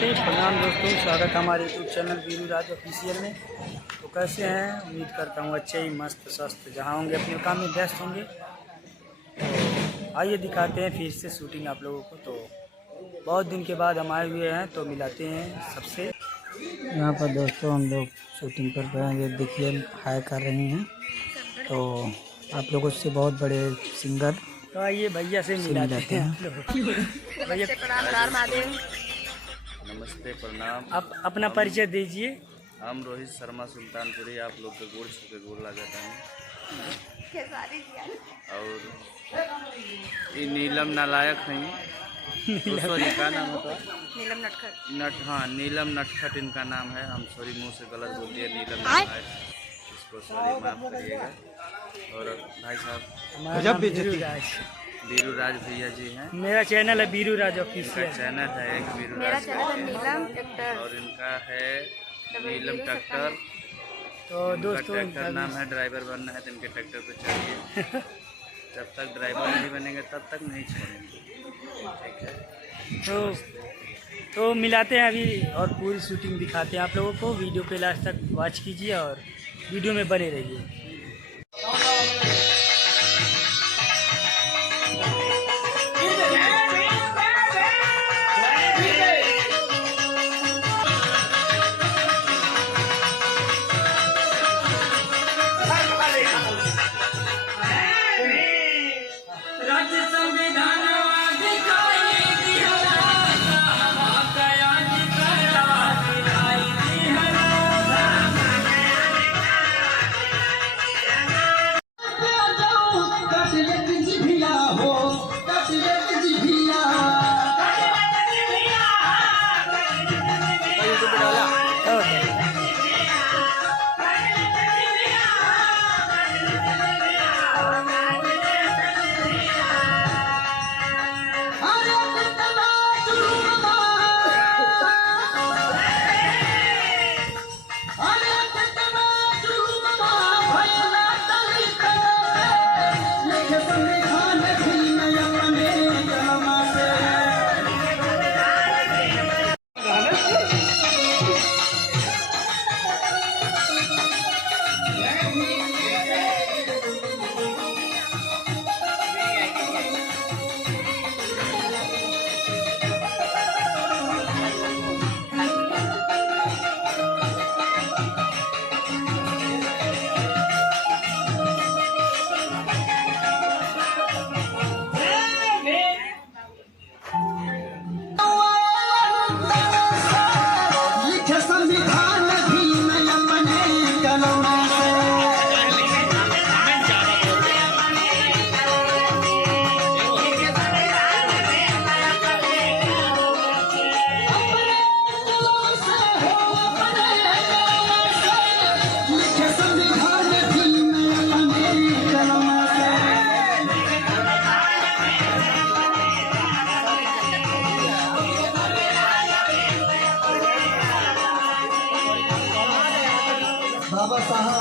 नमस्ते प्रणाम दोस्तों, स्वागत है हमारे यूट्यूब चैनल वीरू राज ऑफिशियल में। तो कैसे हैं? उम्मीद करता हूँ अच्छे ही मस्त स्वस्थ जहाँ होंगे अपने काम में व्यस्त होंगे। तो आइए दिखाते हैं फिर से शूटिंग आप लोगों को। तो बहुत दिन के बाद हम आए हुए हैं तो मिलाते हैं सबसे। यहाँ पर दोस्तों हम लोग शूटिंग कर रहे हैं, ये देखिए हाई कर रहे हैं। तो आप लोगों से बहुत बड़े सिंगर, तो आइए भैया से मिलाते हैं आप लोग। भैया नमस्ते प्रणाम। आप अपना परिचय दीजिए। हम रोहित शर्मा सुल्तानपुरी, आप लोग के गोड़ छू के गोड़ लगाता हूँ। और ये नीलम नालायक नहीं, सॉरी क्या नाम होता है? नीलम नटखट। हाँ, नीलम नटखट इनका नाम है। हम सॉरी मुंह से गलत बोल दिए, नीलम नालायक, इसको सॉरी माफ़ करिएगा। और भाई साहब वीरू राज भैया जी हैं। मेरा चैनल है वीरू राज ऑफिशियल चैनल है एक वीरू मेरा राज, चैनल है नीलम ट्रैक्टर और इनका है नीलम ट्रैक्टर। तो दोस्तों ट्रैक्टर नाम है, ड्राइवर बनना है तो इनके ट्रैक्टर पे चढ़िए। जब तक ड्राइवर नहीं बनेंगे तब तक नहीं छोड़ेंगे, ठीक है? तो मिलाते हैं अभी और पूरी शूटिंग दिखाते हैं आप लोगों को। वीडियो पे लास्ट तक वॉच कीजिए और वीडियो में बने रहिए। बाबा साहब